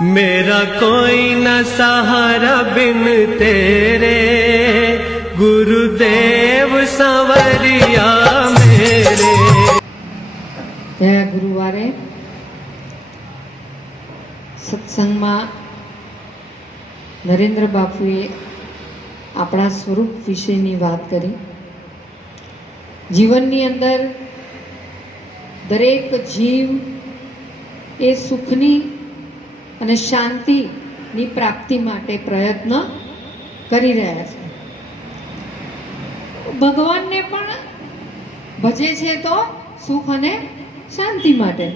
मेरा कोई न सहारा बिन तेरे, गुरुदेव संवरिया मेरे। ગયા ગુરુવારે સત્સંગમાં નરેન્દ્ર બાપુએ આપણા સ્વરૂપ વિશેની વાત કરી। જીવનની અંદર દરેક જીવ એ સુખની અને શાંતિની પ્રાપ્તિ માટે પ્રયત્ન કરી રહ્યા છે। ભગવાનને પણ ભજે છે તો સુખ અને શાંતિ માટે।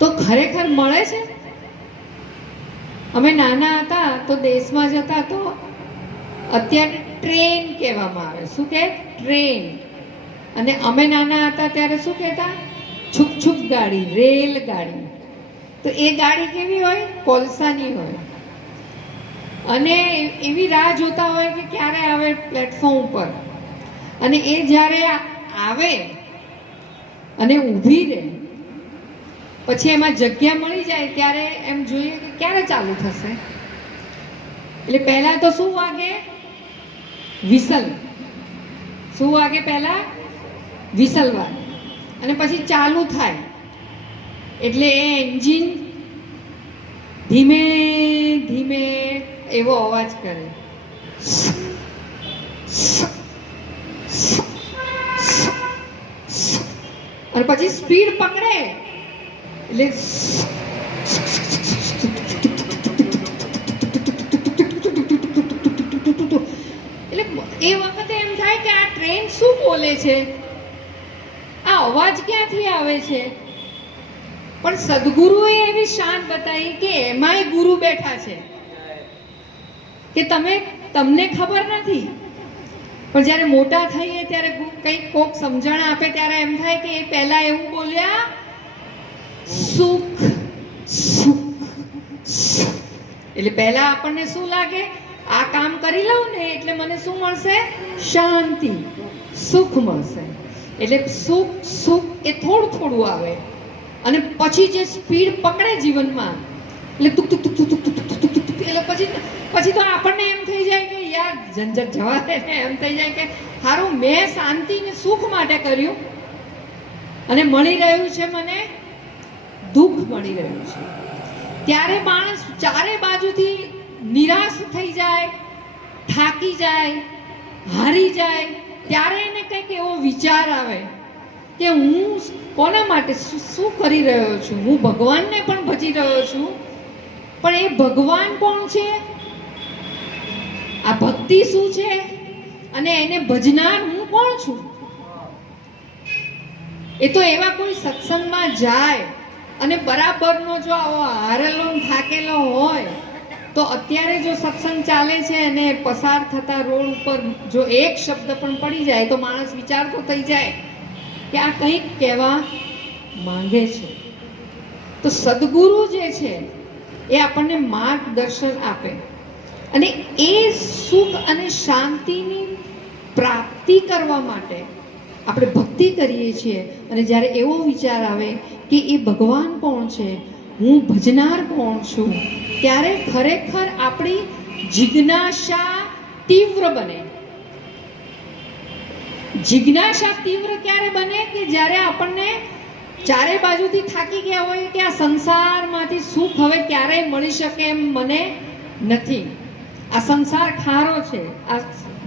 તો ખરેખર મળે છે? અમે નાના હતા તો દેશમાં જતા તો અત્યારે ટ્રેન કહેવામાં આવે। શું કે? ટ્રેન। અને અમે નાના હતા ત્યારે શું કહેતા? છુક છુક ગાડી, રેલગાડી। તો એ ગાડી કેવી હોય? કોલસાની હોય। અને એવી રાહ જોતા હોય કે ક્યારે આવે પ્લેટફોર્મ ઉપર। અને એ જ્યારે આવે અને ઊભી રહે, પછી એમાં જગ્યા મળી જાય ત્યારે એમ જોઈએ કે ક્યારે ચાલુ થશે। એટલે પહેલા તો શું વાગે? વિસલ। શું વાગે પહેલા? વિસલ વાગે। અને પછી ચાલુ થાય એટલે એ એન્જિન ધીમે ધીમે એવો અવાજ કરે। અને પછી સ્પીડ પકડે એટલે એ વખતે એમ થાય કે આ ટ્રેન શું બોલે છે, આ અવાજ ક્યાંથી આવે છે? પણ સદગુરુએ એવી શાન બતાવી કે એમાંય ગુરુ બેઠા છે કે તમને ખબર નથી, પણ જ્યારે મોટા થઈએ ત્યારે કંઈક કોક સમજણ આપે ત્યારે એમ થાય કે એ પહેલા એવું બોલ્યા સુખ સુખ સુખ। એટલે પહેલા આપણને શું લાગે? આ કામ કરી લઉં ને એટલે મને શું મળશે? શાંતિ, સુખ મળશે। એટલે સુખ સુખ એ થોડું થોડું આવે અને પછી જે સ્પીડ પકડે જીવનમાં એટલે તુક તુક તુક તુક તુક તુક તુક તુક તુક એટલે પછી તો આપણને એમ થઈ જાય કે યાર ઝંઝટ જવા દે ને। એમ થઈ જાય કે હારું મેં શાંતિ ને સુખ માટે કર્યું અને મળી રહ્યું છે મને દુઃખ મળી રહ્યું છે। ત્યારે માણસ ચારે બાજુથી નિરાશ થઈ જાય, થાકી જાય, હારી જાય। ત્યારે એને કંઈક એવો વિચાર આવે કે હું કોના માટે શું કરી રહ્યો છું? હું ભગવાનને પણ ભજી રહ્યો છું, પણ એ ભગવાન કોણ છે? આ ભક્તિ શું છે? અને એને ભજનાર હું કોણ છું? એ તો એવા કોઈ સત્સંગમાં જાય અને બરાબરનો જો આવો હારેલો થાકેલો હોય તો અત્યારે જો સત્સંગ ચાલે છે અને પસાર થતા રોડ ઉપર જો એક શબ્દ પણ પડી જાય તો માણસ વિચારતો થઈ જાય કે આ કંઈક કહેવા માંગે છે। તો સદગુરુ જે છે એ આપણને માર્ગદર્શન આપે અને એ સુખ અને શાંતિની પ્રાપ્તિ કરવા માટે આપણે ભક્તિ કરીએ છીએ। અને જ્યારે એવો વિચાર આવે કે એ ભગવાન કોણ છે, હું ભજનાર કોણ છું, ત્યારે ખરેખર આપણી જિજ્ઞાસા તીવ્ર બને। જિજ્ઞાસા તીવ્ર ક્યારે બને? કે જ્યારે આપણને ચારે બાજુથી થાકી ગયા હોય કે આ સંસારમાંથી સુખ હવે ક્યારેય મળી શકે એમ મને નથી। આ સંસાર ખારો છે, આ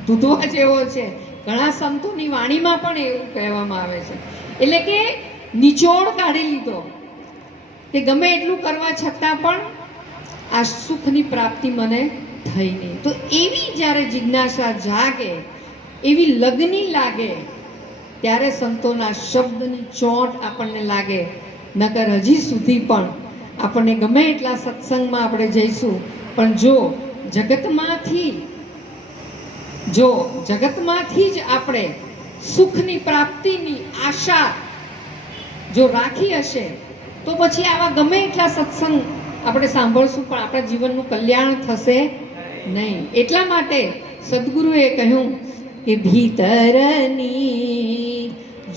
દૂધવા જેવો છે। ઘણા સંતોની વાણીમાં પણ એવું કહેવામાં આવે છે। એટલે કે નિચોડ કાઢી લીધો કે ગમે એટલું કરવા છતાં પણ આ સુખની પ્રાપ્તિ મને થઈ નહીં। તો એવી જ્યારે જિજ્ઞાસા જાગે, એવી લગ્ની લાગે, ત્યારે સંતોના શબ્દની ચોટ આપણને લાગે। નકર હજી સુધી પણ આપણને ગમે એટલા સત્સંગમાં આપણે જઈશું પણ જો જગતમાંથી જ આપણે સુખની પ્રાપ્તિની આશા જો રાખી હશે તો પછી આવા ગમે એટલા સત્સંગ આપણે સાંભળશું પણ આપણા જીવનનું કલ્યાણ થશે નહીં। એટલા માટે સદગુરુએ કહ્યું કે ભીતરની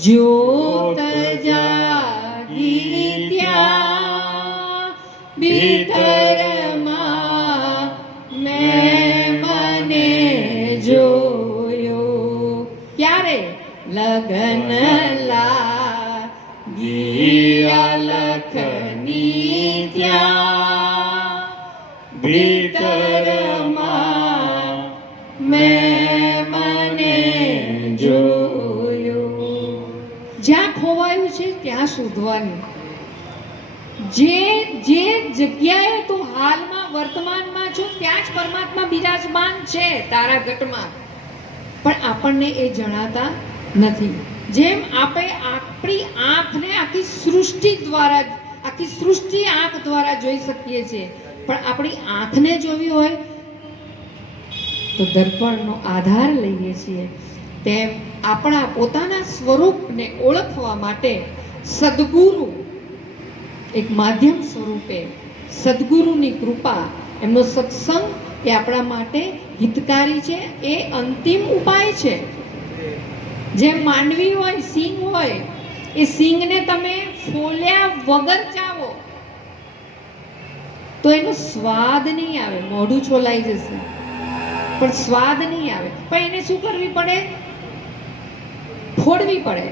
જ્યોત જાગી ત્યાં ભીતરમાં મેં મને જોયો. ક્યારે? લગન લાગ્યા લખની ત્યાં ભીતરમાં મેં મને જોયો. જ્યાં ખોવાયું છે ત્યાં શોધવાનું. જે જગ્યાએ તું હાલમાં વર્તમાનમાં છો ત્યાં જ પરમાત્મા બિરાજમાન છે તારા ઘટમાં, પણ આપણને એ જણાતા નથી. જેમ આપણે આપણી આંખને આખી સૃષ્ટિ આંખ દ્વારા જોઈ શકીએ છીએ, પણ આપણી આંખને જોવી હોય તો દર્પણનો આધાર લઈએ છીએ. તેમ આપણા પોતાના સ્વરૂપને ઓળખવા માટે સદગુરુ એક માધ્યમ સ્વરૂપે, સદગુરુની કૃપા, એમનો સત્સંગ એ આપણા માટે હિતકારી છે. એ અંતિમ ઉપાય છે. જેમ માંડવી હોય, સિંગ હોય, એ સિંગને તમે ફોલ્યા વગર ચાવો તો એનો સ્વાદ નહીં આવે, મોઢું છોલાઈ જશે પણ સ્વાદ નહીં આવે. પણ એને શું કરવી પડે? ફોડવી પડે,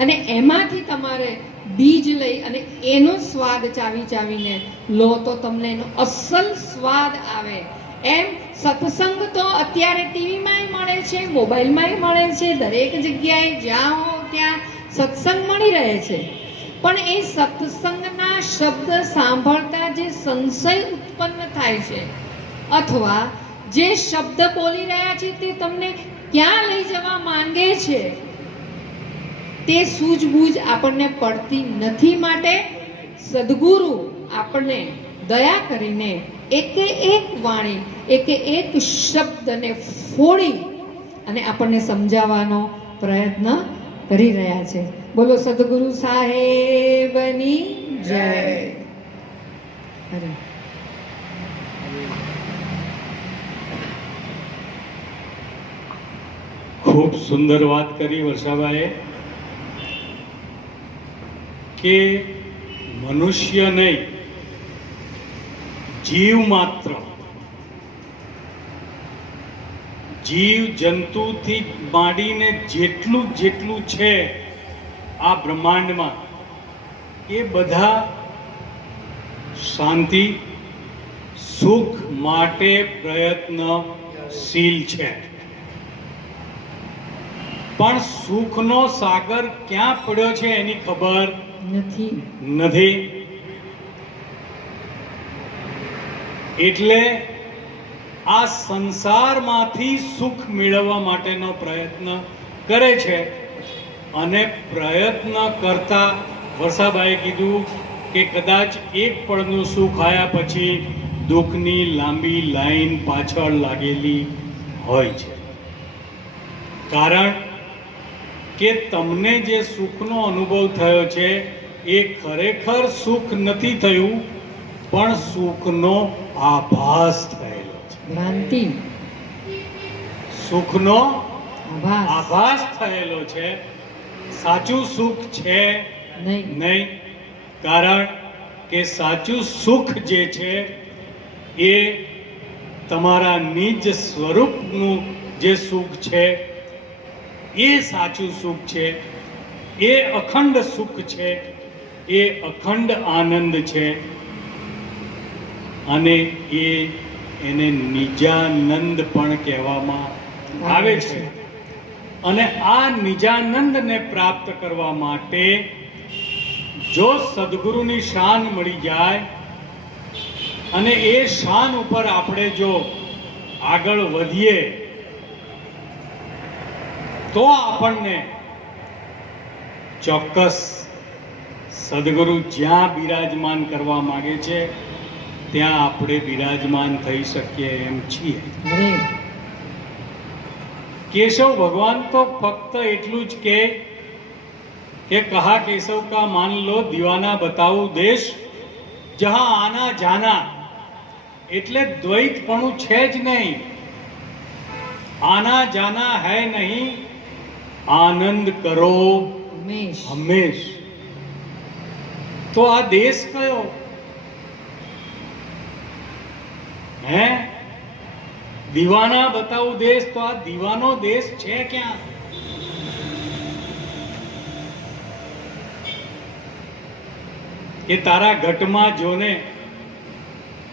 અને એમાંથી તમારે બીજ લઈ અને એનો સ્વાદ ચાવીને લો તો તમને એનો અસલ સ્વાદ આવે. એમ સત્સંગ તો અત્યારે ટીવીમાંય મળે છે, મોબાઈલમાંય મળે છે, દરેક જગ્યાએ જ્યાં હો ત્યાં સત્સંગ મળી રહે છે. પણ એ સત્સંગના શબ્દ સાંભળતા જે સંશય ઉત્પન્ન થાય છે, અથવા જે શબ્દ બોલી રહ્યા છે તે તમને ક્યાં લઈ જવા માંગે છે, તે સૂઝબૂઝ આપણને પડતી નથી. માટે સદગુરુ આપણને દયા કરીને એકે એક વાણી, એકે એક શબ્દને ફોડી અને આપણને સમજાવવાનો પ્રયત્ન કરી રહ્યા છે. બોલો સદગુરુ સાહેબની જય. હરે. ખૂબ સુંદર વાત કરી વર્ષાબાએ કે મનુષ્ય નહીં, જીવ માત્ર, જીવ જંતુથી માંડીને જેટલું છે આ બ્રહ્માંડમાં, એ બધા શાંતિ સુખ માટે પ્રયત્નશીલ છે. પણ સુખનો સાગર ક્યાં પડ્યો છે એની ખબર નથી. એટલે આ સંસારમાંથી સુખ મેળવવા માટેનો પ્રયત્ન કરે છે. અને પ્રયત્ન કરતા વર્ષાબાએ કીધું કે કદાચ એક પળનું સુખ આવ્યા પછી દુઃખની લાંબી લાઈન પાછળ લાગેલી હોય છે. કારણ કે તમને જે સુખનો અનુભવ થયો છે એ ખરેખર સુખ નથી થયું, પણ સુખનો આભાસ થયેલો છે. ભ્રાંતિ. સુખનો આભાસ થયેલો છે. સાચું સુખ છે નહીં. કારણ કે સાચું સુખ જે છે એ તમારા નિજ સ્વરૂપનું જે સુખ છે એ સાચું સુખ છે. એ અખંડ સુખ છે, એ અખંડ આનંદ છે. અને એને નિજાનંદ પણ કહેવામાં આવે છે. અને આ નિજાનંદને પ્રાપ્ત કરવા માટે જો સદગુરુની શાન મળી જાય અને એ શાન ઉપર આપણે જો આગળ વધીએ તો આપણને ચોક્કસ સદગુરુ જ્યાં બિરાજમાન કરવા માંગે છે ત્યાં આપણે બિરાજમાન થઈ શકીએ એમ છીએ. केशव भगवान तो फक्त एटलू ज के कहा केशव का मान लो दीवाना बताऊं देश जहां आना जाना, एटले द्वैतपणु छे ज नहीं. आना जाना है नहीं, आनंद करो हमेश. तो आ देश कयो? હે દીવાના બતાવું દેશ, તો આ દીવાનો દેશ છે ક્યાં? કે તારા ઘટમાં જોને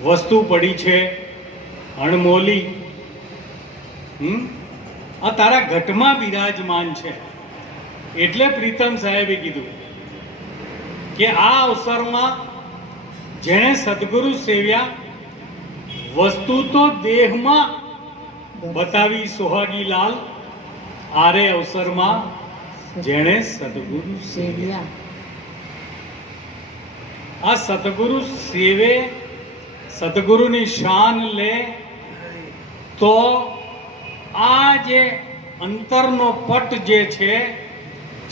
વસ્તુ પડી છે અણમોલી, આ તારા ઘટમાં બિરાજમાન છે. એટલે પ્રીતમ સાહેબે કીધું કે આ અવસરમાં જેણે સદગુરુ સેવ્યા, વસ્તુ તો દેહમાં બતાવી સોહાગીલાલ, આરે અવસરમાં જેણે સદગુરુ સેવ્યા. આ સદગુરુ સેવે, સદગુરુની શાન લે, તો આ જે અંતરનો પટ જે છે,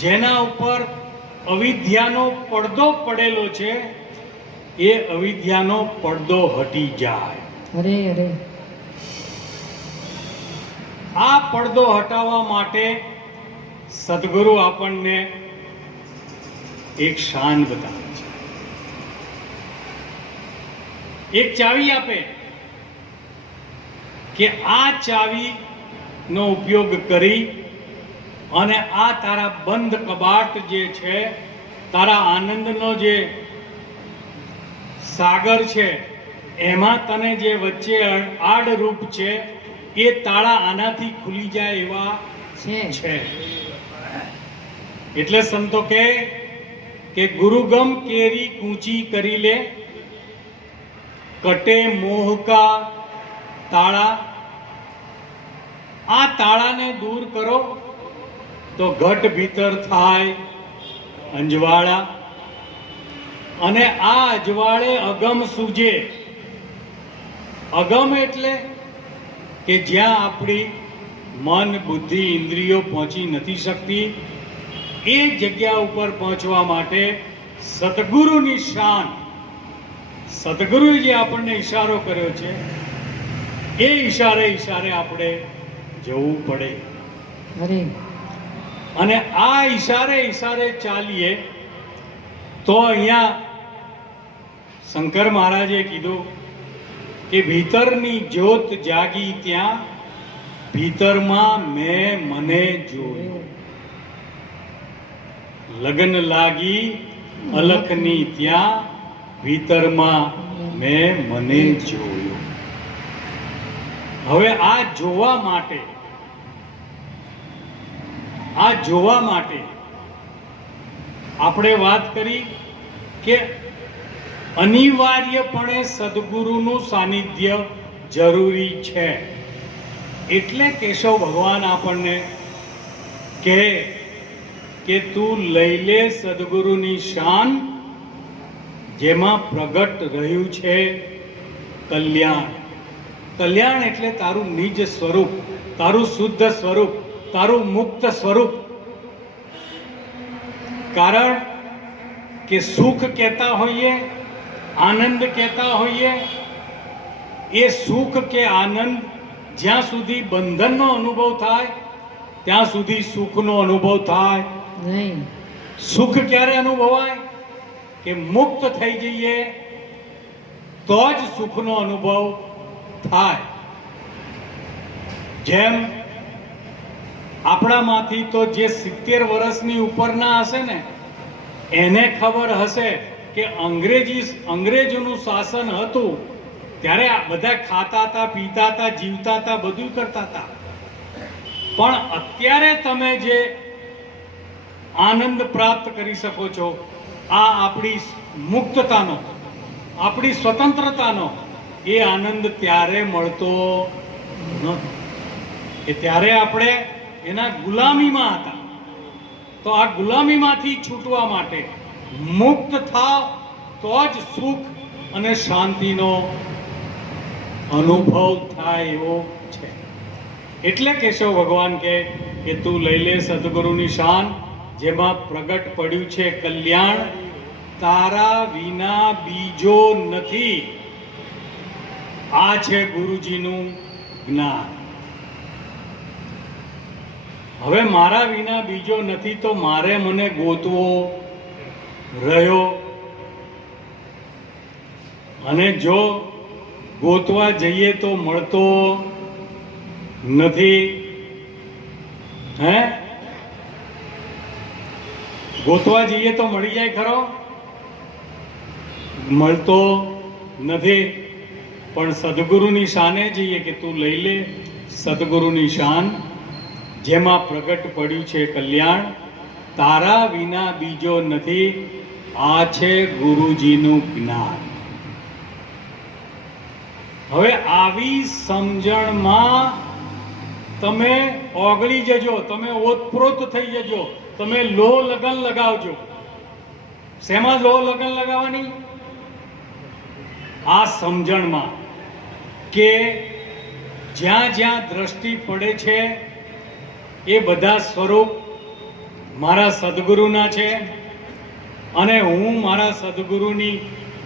જેના ઉપર અવિદ્યાનો પડદો પડેલો છે, એ અવિદ્યાનો પડદો હટી જાય. અરે અરે, આ પડદો હટાવવા માટે સદગુરુ આપણને એક શાન બતાવે છે, એક ચાવી આપે કે આ ચાવીનો ઉપયોગ કરી અને આ તારા બંધ કબાટ જે છે, તારા આનંદનો જે સાગર છે, એમાં તને જે વચ્ચે આડરૂપ છે, એ તાળા આનાથી ખુલી જાય એવા છે. એટલે સંતો કે ગુરુગમ કેરી કૂંચી કરી લે, કટે મોહ કા તાળા. આ તાળાને દૂર કરો તો ઘટ ભીતર થાય અંજવાળા, અને આ અજવાળે અગમ સૂજે. અગમ એટલે કે જ્યાં આપણી મન, બુદ્ધિ, ઇન્દ્રિયો પહોંચી નથી શકતી, એ જગ્યા ઉપર પહોંચવા માટે સદગુરુની શાન, સદગુરુએ જે આપણને ઈશારો કર્યો છે, એ ઈશારે આપણે જવું પડે. અને આ ઈશારે ચાલીએ તો અહીંયા શંકર મહારાજે કીધું કે ભીતરની જ્યોત જાગી ત્યાં, ભીતરમાં મેં મને જોયું. લગન લાગી અલખની ત્યાં, ભીતરમાં મેં મને જોયું. હવે આ જોવા માટે આપણે વાત કરી કે અનિવાર્યપણે સદગુરુનું સાનિધ્ય જરૂરી છે. એટલે કેશવ ભગવાન આપણને કહે કે તું લઈ લે સદગુરુની શાન, જેમાં પ્રગટ રહ્યું છે કલ્યાણ. કલ્યાણ એટલે તારું નિજ સ્વરૂપ, તારું શુદ્ધ સ્વરૂપ, તારું મુક્ત સ્વરૂપ. કારણ કે સુખ કહેતા હોઈએ, આનંદ કહેતા હોઈએ, એ સુખ કે આનંદ જ્યાં સુધી બંધનનો અનુભવ થાય ત્યાં સુધી સુખનો અનુભવ થાય નહીં. સુખ ક્યારે અનુભવાય? કે મુક્ત થઈ જઈએ તો જ સુખનો અનુભવ થાય. જેમ આપણામાંથી તો જે 70 વર્ષની ઉપરના હશે ને, એને ખબર હશે કે અંગ્રેજોનું શાસન હતું ત્યારે બધા ખાતા હતા, પીતા હતા, જીવતા હતા, બધું કરતા હતા. પણ અત્યારે તમે જે આનંદ પ્રાપ્ત કરી શકો છો, આ આપણી મુક્તતાનો, આપણી સ્વતંત્રતાનો, એ આનંદ ત્યારે મળતો નથી કે ત્યારે આપણે એના ગુલામીમાં હતા. તો આ ગુલામીમાંથી છૂટવા માટે મુક્ત થાવ તો જ સુખ અને શાંતિનો અનુભવ થાય એવો છે. એટલે કેશવ ભગવાન કે તું લઈ લે સદગુરુની શાન, જેમાં પ્રગટ પડ્યું છે કલ્યાણ, તારા વિના બીજો નથી. આ છે ગુરુજીનું જ્ઞાન. હવે મારા વિના બીજો નથી તો મારે મને ગોતવો રહ્યો. અને જો ગોતવા જઈએ તો મળતો નથી. હે, ગોતવા જઈએ તો મળી જાય ખરો? મળતો નથી. પણ સદગુરુની શાને જઈએ કે તું લઈ લે સદગુરુની શાન, જેમાં પ્રગટ પડ્યું છે કલ્યાણ. તારા વિના બીજો નથી, આ છે ગુરુજીનું જ્ઞાન. હવે આવી સમજણમાં તમે ઓગળી જજો, તમે ઓતપ્રોત થઈ જજો, તમે લોહ લગન લગાવજો. શેમાં લોહ લગન લગાવવાની? આ સમજણમાં કે જ્યાં જ્યાં દ્રષ્ટિ પડે છે એ બધા સ્વરૂપ મારા સદગુરુના છે, અને હું મારા સદગુરુની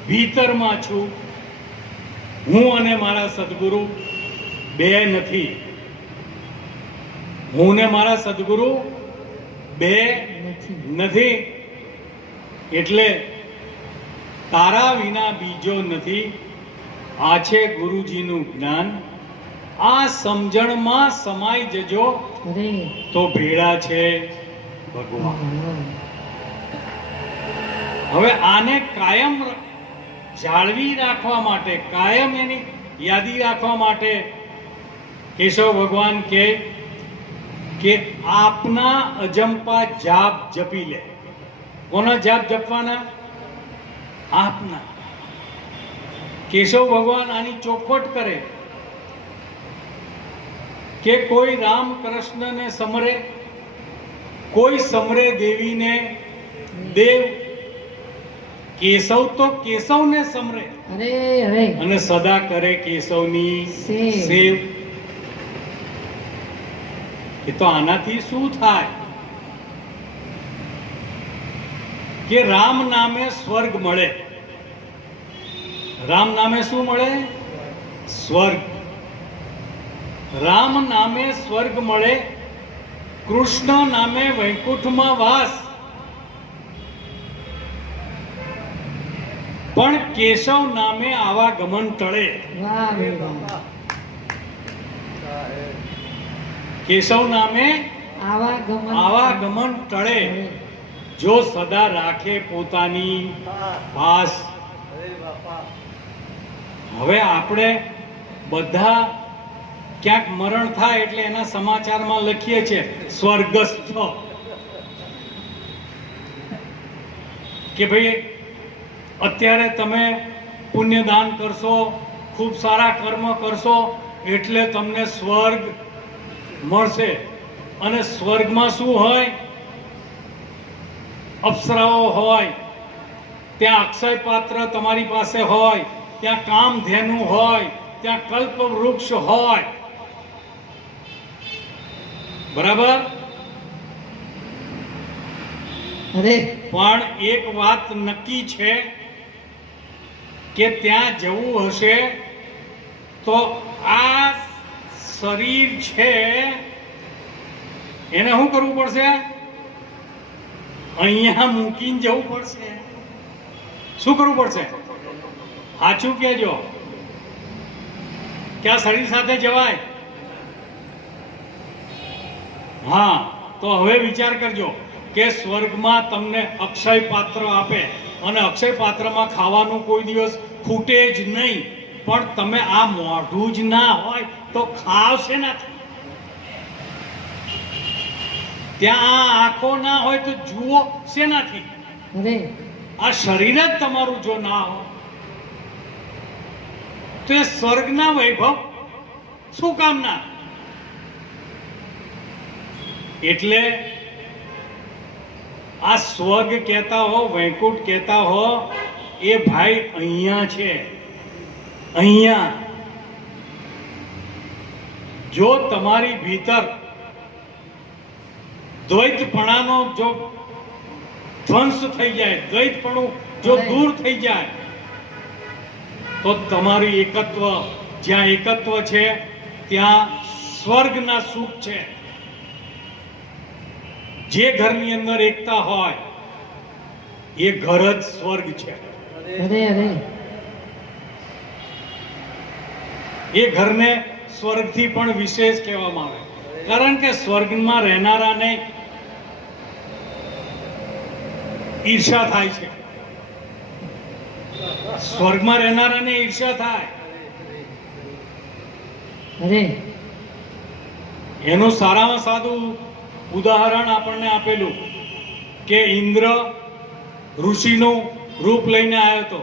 ભીતરમાં છું. હું અને મારા સદગુરુ બે નથી. હું ને મારા સદગુરુ બે નથી. એટલે તારા વિના બીજો નથી, આ છે ગુરુજીનું જ્ઞાન. આ સમજણમાં સમાઈ જજો તો ભેળા છે ભગવાન. હવે આને કાયમ જાળવી રાખવા માટે, કાયમ એની યાદી રાખવા માટે કેશવ ભગવાન કહે કે આપના અજંપા જાપ જપી લે. કોના જાપ જપવાના? આપના. કેશવ ભગવાન આની ચોખવટ કરે કે કોઈ રામ કૃષ્ણને સમરે, કોઈ સમરે દેવીને દેવ. કેશવ તો કેશવને સમરે અને સદા કરે કેશવની સેવ. એ તો આનાથી શું થાય કે રામ નામે સ્વર્ગ મળે. રામ નામે શું મળે? સ્વર્ગ. રામ નામે સ્વર્ગ મળે, કૃષ્ણ નામે વૈકુંઠમાં વાસ. પણ કેશવ નામે આવા ગમન ટળે. કેશવ નામે આવા ગમન ટળે, જો સદા રાખે પોતાની પાસ. હવે આપણે બધા ક્યાંક મરણ થાય એટલે એના સમાચારમાં લખીએ છીએ સ્વર્ગસ્થ, કે ભાઈ અત્યારે તમે પુણ્યદાન કરશો, ખૂબ સારા કર્મ કરશો એટલે તમને સ્વર્ગ મળશે. અને સ્વર્ગમાં શું હોય? અપ્સરાઓ હોય, ત્યાં અક્ષય પાત્ર તમારી પાસે હોય, ત્યાં કામધેનુ હોય, ત્યાં કલ્પ વૃક્ષ હોય. બરાબર? પણ એક વાત નક્કી છે કે ત્યાં જવું હશે તો આ શરીર છે એને શું કરવું પડશે? અહીંયા મૂકીને જવું પડશે. શું કરવું પડશે? સાચું કહેજો, કે આ શરીર સાથે જવાય? હા, તો હવે વિચાર કરજો કે સ્વર્ગમાં તમને અક્ષય પાત્ર આપે અને અક્ષય પાત્રમાં ખાવાનું કોઈ દિવસ ખૂટે જ નહીં. પણ તમે આ મોઢું જ ના હોય તો ખાવશે ના. ત્યાં આંખો ના હોય તો જુઓ શેનાથી? આ શરીર જ તમારું જો ના હોય તો એ સ્વર્ગના વૈભવ શું કામના? એટલે આ સ્વર્ગ કહેતા હો, વૈકુંઠ કહેતા હો, એ ભાઈ અહીંયા છે. અહીંયા જો તમારી ભીતર દ્વૈતપણાનો જો ધ્વંસ થઈ જાય, દ્વૈતપણું જો દૂર થઈ જાય તો તમારી એકત્વ, જ્યાં એકત્વ છે ત્યાં સ્વર્ગના સુખ છે. જે ઘરની અંદર એકતા હોય એ ઘર જ સ્વર્ગ છે. એ ઘરને સ્વર્ગથી પણ વિશેષ કહેવામાં આવે, કારણ કે સ્વર્ગમાં રહેનારાને ઈર્ષા થાય છે. સ્વર્ગમાં રહેનારાને ઈર્ષા થાય. અરે એનું સારામાં સાદું ઉદાહરણ આપણને આપેલું કે ઇન્દ્ર ઋષિનું રૂપ લઈને આવ્યો હતો,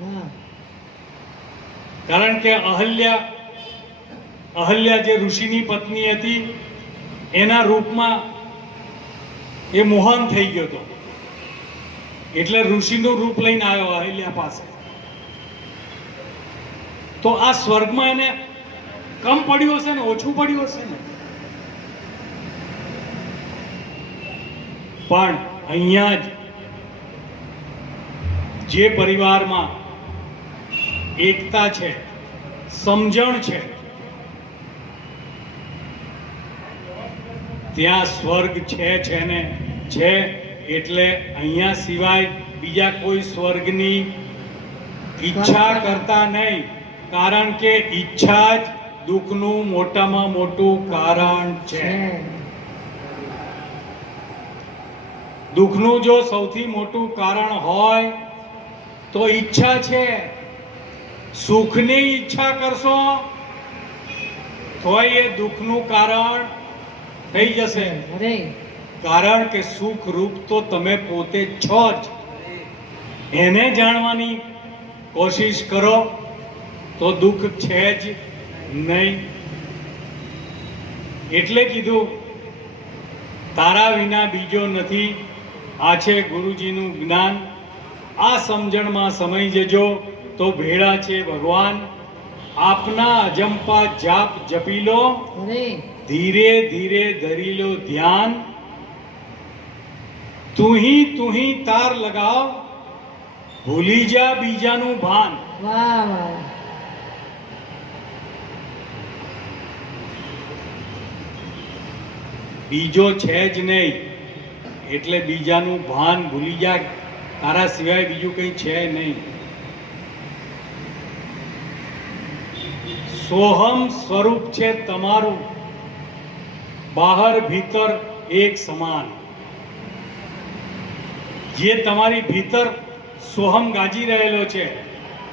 વાહ, કારણ કે અહલ્યા જે ઋષિની પત્ની હતી એના રૂપમાં એ મોહન થઈ ગયો હતો, એટલે ઋષિનું રૂપ લઈને આવ્યો અહલ્યા પાસે. તો આ સ્વર્ગમાં એને કમ પડ્યું હશે ને, ઓછું પડ્યું હશે ને, પણ અહીંયા જ જે પરિવારમાં એકતા છે, સમજણ છે, ત્યાં સ્વર્ગ છે ને છે. એટલે અહીંયા સિવાય બીજા કોઈ સ્વર્ગની ઈચ્છા કરતા નહીં, કારણ કે ઈચ્છા જ દુઃખનું મોટામાં મોટું કારણ છે. દુઃખનું જો સૌથી મોટું કારણ હોય તો ઈચ્છા છે. સુખની ઈચ્છા કરશો તોય એ દુઃખનું કારણ થઈ જશે, અરે કારણ કે સુખ રૂપ તો તમે પોતે છો જ. એને જાણવાની કોશિશ કરો તો દુઃખ છે જ નહીં. એટલે કીધું તારા વિના બીજો નથી. આ છે ગુરુજીનું જ્ઞાન. આ સમજણમાં સમય જજો તો ભેળા છે ભગવાન. આપના અજંપા જાપ જપી લો, અરે ધીરે ધીરે ધરી લો ધ્યાન. તું ही તાર લગાવ, ભૂલી જા બીજાનું ભાન. વાહ વાહ, બીજો છે જ નહીં એટલે બીજાનું ભાન ભૂલી જા. તારા સિવાય બીજું કંઈ છે નહીં. સોહમ સ્વરૂપ છે તમારું, બહાર ભીતર એક સમાન. જે તમારી ભીતર સોહમ ગાજી રહેલો છે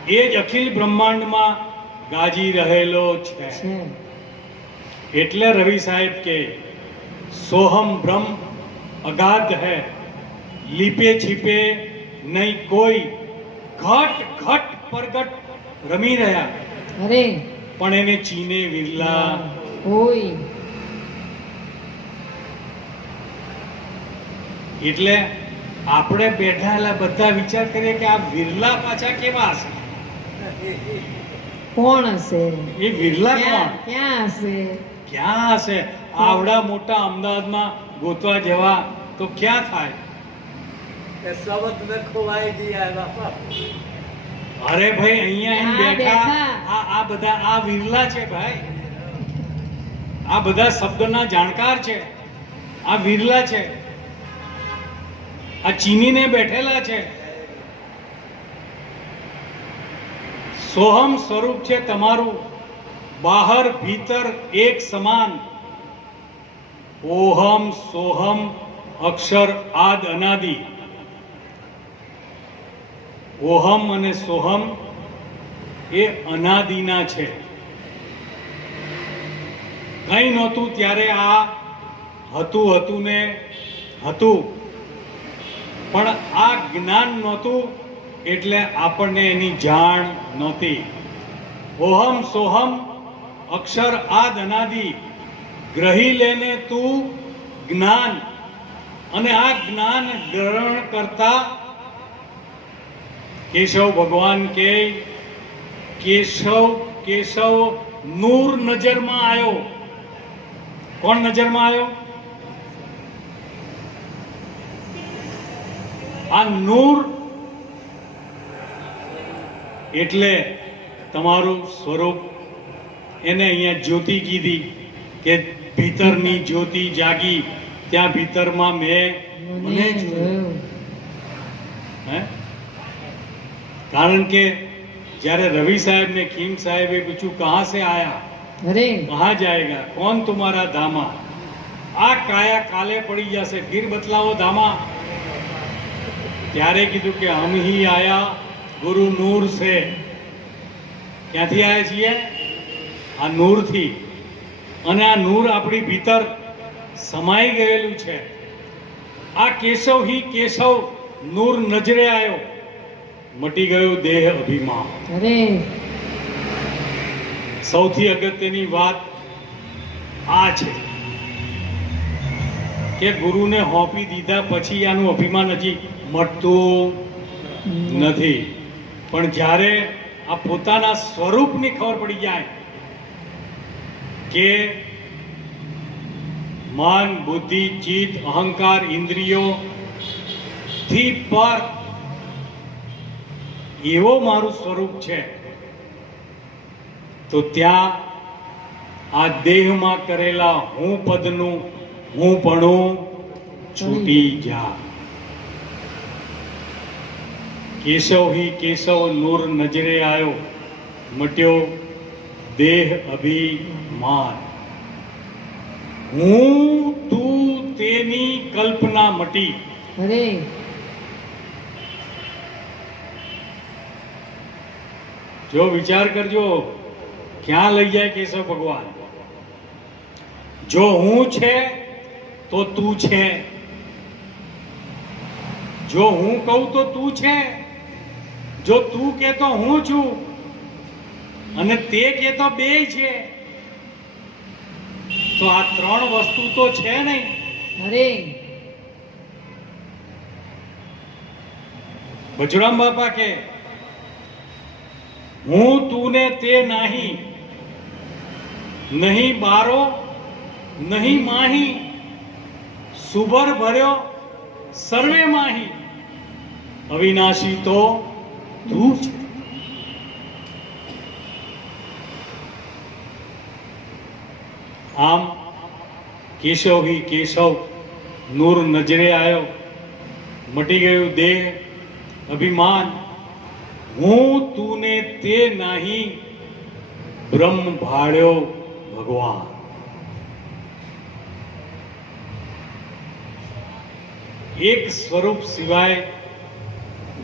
એ જ અખિલ બ્રહ્માંડમાં ગાજી રહેલો છે. એટલે રવિ સાહેબ કે સોહમ બ્રહ્મ અગાધ है, લીપે छिपे नहीं कोई. ઘટ ઘટ પરગટ રમી રહ્યા, અરે પણ એને ચીને વિરલા. ઓય, એટલે આપણે બેઠેલા બધા વિચાર કરીએ કે આ વિરલા પાછા કેવા હશે. કોણ હશે? એ વિરલા કોણ, ક્યાં હશે? ક્યાં હશે? આવડા મોટા અમદાવાદમાં ગોતવા જવા તો ક્યાં થાય? અરે ભાઈ અહીંયા એમ બેઠા આ બધા આ વિરલા છે ભાઈ. આ બધા શબ્દના જાણકાર છે. આ વિરલા છે. આ ચીનીને બેઠેલા છે. સોહમ સ્વરૂપ છે તમારું, બહાર ભીતર એક સમાન. ઓહમ સોહમ અક્ષર આદ અનાદિ. ઓહમ અને સોહમ એ અનાદિના છે. કંઈ નહોતું ત્યારે આ હતું ને હતું, પણ આ જ્ઞાન નહોતું એટલે આપણને એની જાણ નહોતી. ઓહમ સોહમ અક્ષર આદ અનાદિ. ગ્રહી લેને તું જ્ઞાન, અને આ જ્ઞાન ગ્રહણ કરતા કેશવ ભગવાન કે કેશવ નૂર નજરમાં આવ્યો. કોણ નજરમાં આવ્યો? આ નૂર એટલે તમારું સ્વરૂપ. એને અહીંયા જ્યોતિ કીધી કે ભીતરની જ્યોતિ જાગી, ત્યાં ભીતરમાં મને જોયું. કારણ કે જ્યારે રવિ સાહેબ ને ખીમ સાહેબે પૂછ્યું કહાં સે આયા, અરે कहाँ जाएगा, कौन तुम्हारा धामा, આ કાયા કાલે પડી જશે, ફિર બતલાવો ધામા. ત્યારે કીધું કે હમ હી આયા ગુરુ નૂર સે. ક્યાંથી આવ્યા છીએ? આ નૂરથી. અને આ નૂર આપણી ભીતર સમાઈ ગયેલું છે. આ કેશવ હી કેશવ નૂર નજરે આવ્યો, મટી ગયો દેહ અભિમાન. અરે સૌથી અગત્યની વાત આ છે કે ગુરુને હોંપી દીધા પછી આનું અભિમાન હજી મટતું નથી. પણ જ્યારે આ પોતાના સ્વરૂપની ખબર પડી જાય કે મન, બુદ્ધિ, ચિત્ત, અહંકાર, ઇન્દ્રિયો થી પર એવો મારું સ્વરૂપ છે, તો ત્યાં આ દેહમાં કરેલા હું પદનું હું પણ છૂટી જા. કેશવ હી કેશવ નૂર નજરે આયો, મટ્યો દેહ અભિમાન. હું તું તેની કલ્પના મટી. અરે જો વિચાર કરજો ક્યાં લઈ જાય કેશવ ભગવાન. જો હું છે તો તું છે, જો હું કહું તો તું છે, જો તું કે તો હું છું, અને તે કે તો બે છે, તો આ ત્રણ વસ્તુ તો છે નહીં. અરે ભજુરામ બાપા કે હું તું ને તે નહીં, નહીં બારો નહીં માહી, સુભર ભર્યો સર્વે માહી, અવિનાશી તો તું છે. આમ કેશવ હી કેશવ નૂર નજરે આવ્યો, મટી ગયું દેહ અભિમાન. હું તું ને તે નહીં, બ્રહ્મ ભાળ્યો ભગવાન. એક સ્વરૂપ સિવાય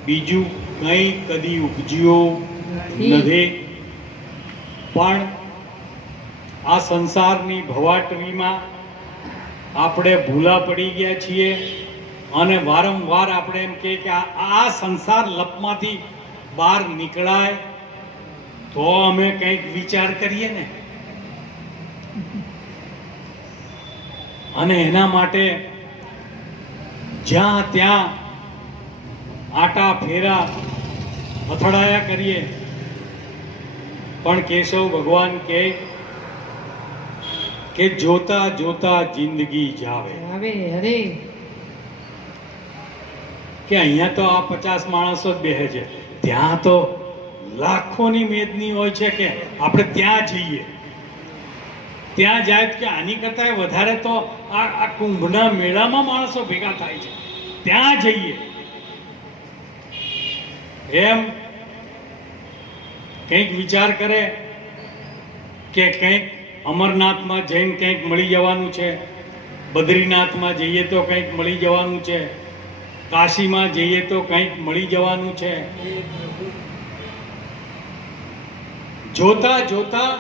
બીજું કંઈ કદી ઉપજ્યું નથી. પણ આ સંસારની ભવાટવીમાં આપણે ભૂલા પડી ગયા છીએ, અને વારંવાર આપણે એમ કે આ સંસાર લપમાંથી બહાર નીકળાય તો અમે કંઈક વિચાર કરીએ ને. અને એના માટે જ્યાં ત્યાં આટા ફેરા અથડાયા કરીએ. પણ કેશવ ભગવાન કે જોતા જોતા જિંદગી જાવે. આવે અરે કે અહીંયા તો આ 50 માણસો જ બેહે છે, ત્યાં તો લાખોની મેદની હોય છે કે આપણે ત્યાં જઈએ. ત્યાં જાય કે આની કરતા વધારે તો આ કુંભના મેળામાં માણસો ભેગા થાય છે, ત્યાં જઈએ. એમ કંઈક વિચાર કરે કે કંઈક અમરનાથમાં જઈને કંઈક મળી જવાનું છે, બદ્રીનાથમાં જઈએ તો કંઈક મળી જવાનું છે, કાશીમાં જઈએ તો કંઈક મળી જવાનું છે. જોતા જોતા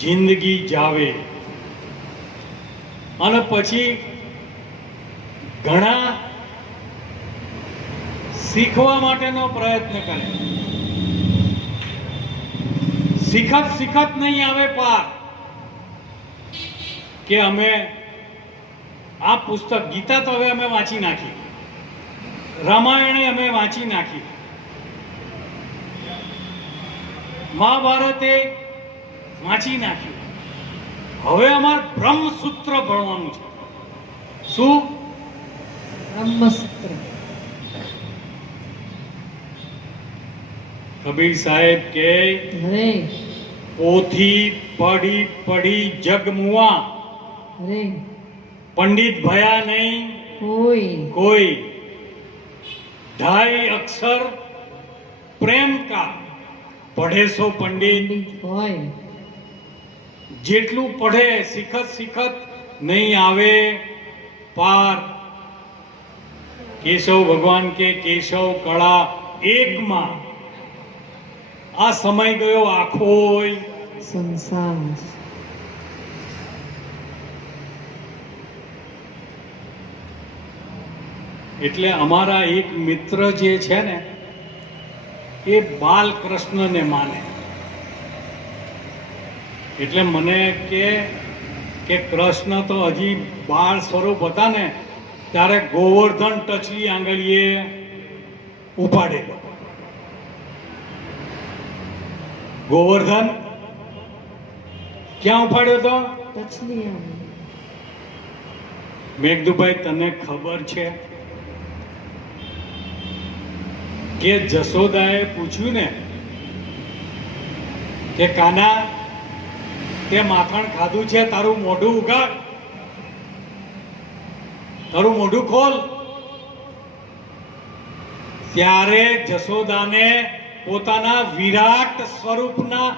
જિંદગી જાવે. અને પછી ઘણા શીખવા માટેનો પ્રયત્ન કરે. શીખત નહીં આવે પાર કે અમે આ પુસ્તક ગીતા તો હવે અમે વાંચી નાખી, રામાયણે અમે વાંચી નાખી, મહાભારતે વાંચી નાખ્યું, હવે અમારે બ્રહ્મસૂત્ર ભણવાનું છે. શું? બ્રહ્મસૂત્ર. કબીર સાહેબ કે અરે પોથી પડી પડી જગ મુઆ, અરે પંડિત ભયા નહીં કોઈ, ढाई अक्षर प्रेम का પઢે સો પંડિત, પંડિત હોય જેટલું પઢે શીખત નહીં આવે પાર. કેશવ ભગવાન કે કેશવ કળા એકમાં, આ સમય ગયો આખોય સંસાર. એટલે અમારા એક મિત્ર જે છે ને એ બાલકૃષ્ણને માને. એટલે મને કે કૃષ્ણ તો હજી બાળ સ્વરૂપ હતા ને ત્યારે ગોવર્ધન ટચલી આંગળીએ ઉપાડેલો. ગોવર્ધન ક્યાં ઉપાડ્યો તો? ટચલી આમ. મેઘદુભાઈ તને ખબર છે કે જશોદાએ પૂછ્યું ને કે કાના તે માખણ ખાધું છે, તારું મોઢું ઉગાડ, તારું મોઢું ખોલ. ત્યારે જશોદાને પોતાના વિરાટ સ્વરૂપના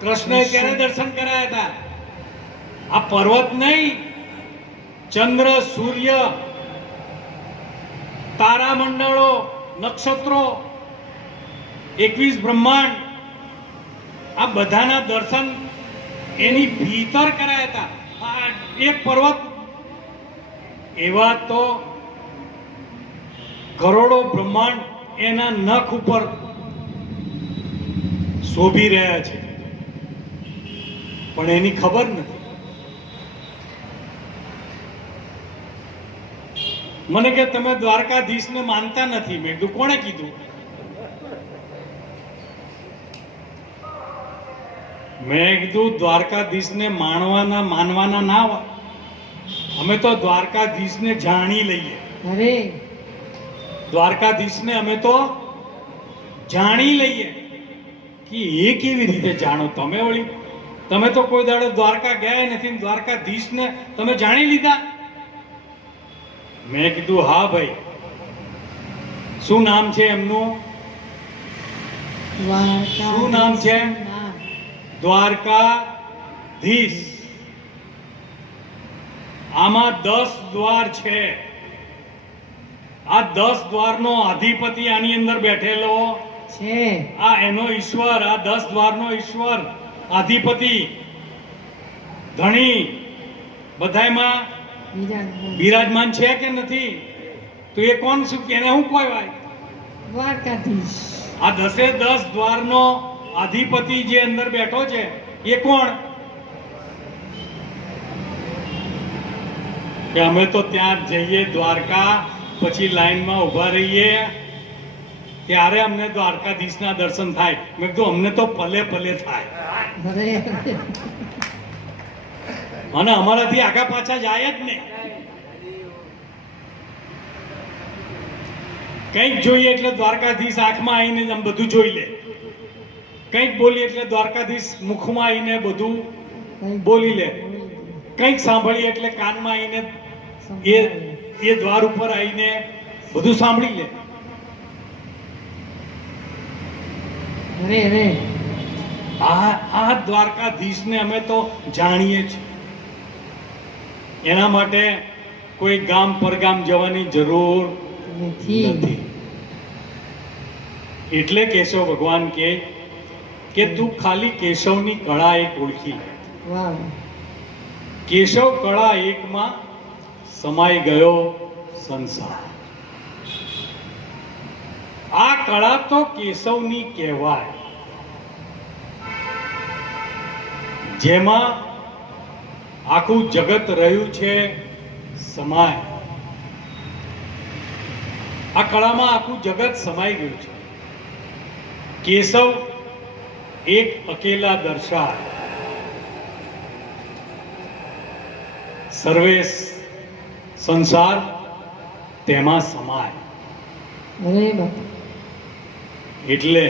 કૃષ્ણએ ત્યારે દર્શન કરાયા હતા. આ પર્વત નહીં, ચંદ્ર, સૂર્ય, તારામંડળો, નક્ષત્રો, 21 બ્રહ્માંડ, આ બધાના દર્શન એની ભીતર કરાયા હતા. આ એક પર્વત, એવા તો કરોડો બ્રહ્માંડ એના નખ ઉપર શોભી રહ્યા છે, પણ એની ખબર નથી. મને કે તમે દ્વારકાધીશને માનતા નથી. મેં કીધું કોણે કીધું? મેં કીધું દ્વારકાધીશને માનવાના ના હોય, અમે તો દ્વારકાધીશને જાણી લઈએ. અરે દ્વારકાધીશને અમે તો જાણી લઈએ. કે એ કેવી રીતે જાણો? તમે તો કોઈ દાડો દ્વારકા ગયા નથી, દ્વારકાધીશને તમે જાણી લીધા? મેં કીધું હા ભાઈ. શું નામ છે એમનું? શું નામ છે? દ્વારકાધીશ. આમાં 10 દ્વાર છે. આ 10 દ્વારનો અધિપતિ આની અંદર બેઠેલો છે. આ એનો ઈશ્વર, આ 10 દ્વારનો ઈશ્વર, અધિપતિ, ધણી બધાયમાં બિરાજમાન છે કે નથી? તો એ કોણ? શું એને હું કહેવાય? દ્વારકાધીશ. આ 10 દ્વારનો અધિપતિ જે અંદર બેઠો છે એ કોણ? કે અમે તો ત્યાં જઈએ દ્વારકા, પછી લાઈનમાં ઉભા રહીએ ત્યારે અમને દ્વારકાધીશના દર્શન થાય. મેં કીધું અમને તો પલે થાય, અરે અને અમારાથી આગા પાછા જાય જ નહીં. કંઈક જોઈએ એટલે દ્વારકાધીશ આંખમાં આવીને આમ બધું જોઈ લે. કંઈક બોલીએ એટલે દ્વારકાધીશ મુખમાં આવીને બધું બોલી લે. કંઈક સાંભળીએ એટલે કાનમાં આવીને એ દ્વાર ઉપર આવીને બધું સાંભળી લે. અરે આ દ્વારકાધીશને અમે તો જાણીએ છીએ. એના માટે કોઈ ગામ પરગામ જવાની જરૂર નથી. એટલે કેશવ ભગવાન કે તું ખાલી કેશવની કળા એક ઓળખી. વાહ. કેશવ કળા એકમાં સમાઈ ગયો સંસાર. આ કળા તો કેશવની કહેવાય, જેમાં આખું જગત રહ્યું છે સમાય. આ કળામાં આખું જગત સમાઈ ગયું છે. કેશવ એક અકેલા દર્શાય, સર્વે સંસાર તેમાં સમાય. અરે બાપા. એટલે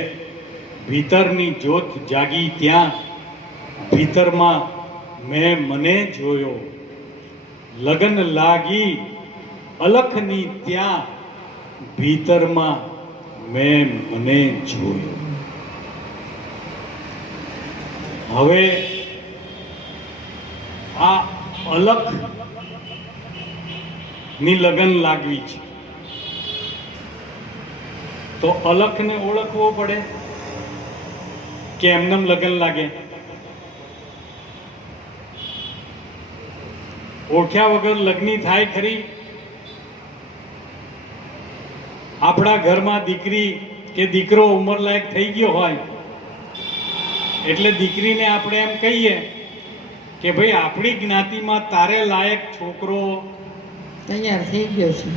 ભીતરની જ્યોત જાગી ત્યાં, ભીતરમાં મેં મને જોયો. લગન લાગી અલખની ત્યાં, ભીતરમાં મેં મને જોયો. હવે આ અલખ ની લગન લાગવી છે, તો અલખને ઓળખવો પડે કે એમનેમ લગન લાગે? ઓળખ્યા વગર લગ્ન થાય ખરી? આપણા ઘરમાં દીકરી કે દીકરો ઉંમરલાયક થઈ ગયો હોય એટલે દીકરીને આપણે એમ કહીએ કે ભાઈ આપણી જ્ઞાતિમાં તારે લાયક છોકરો તૈયાર થઈ ગયો છે,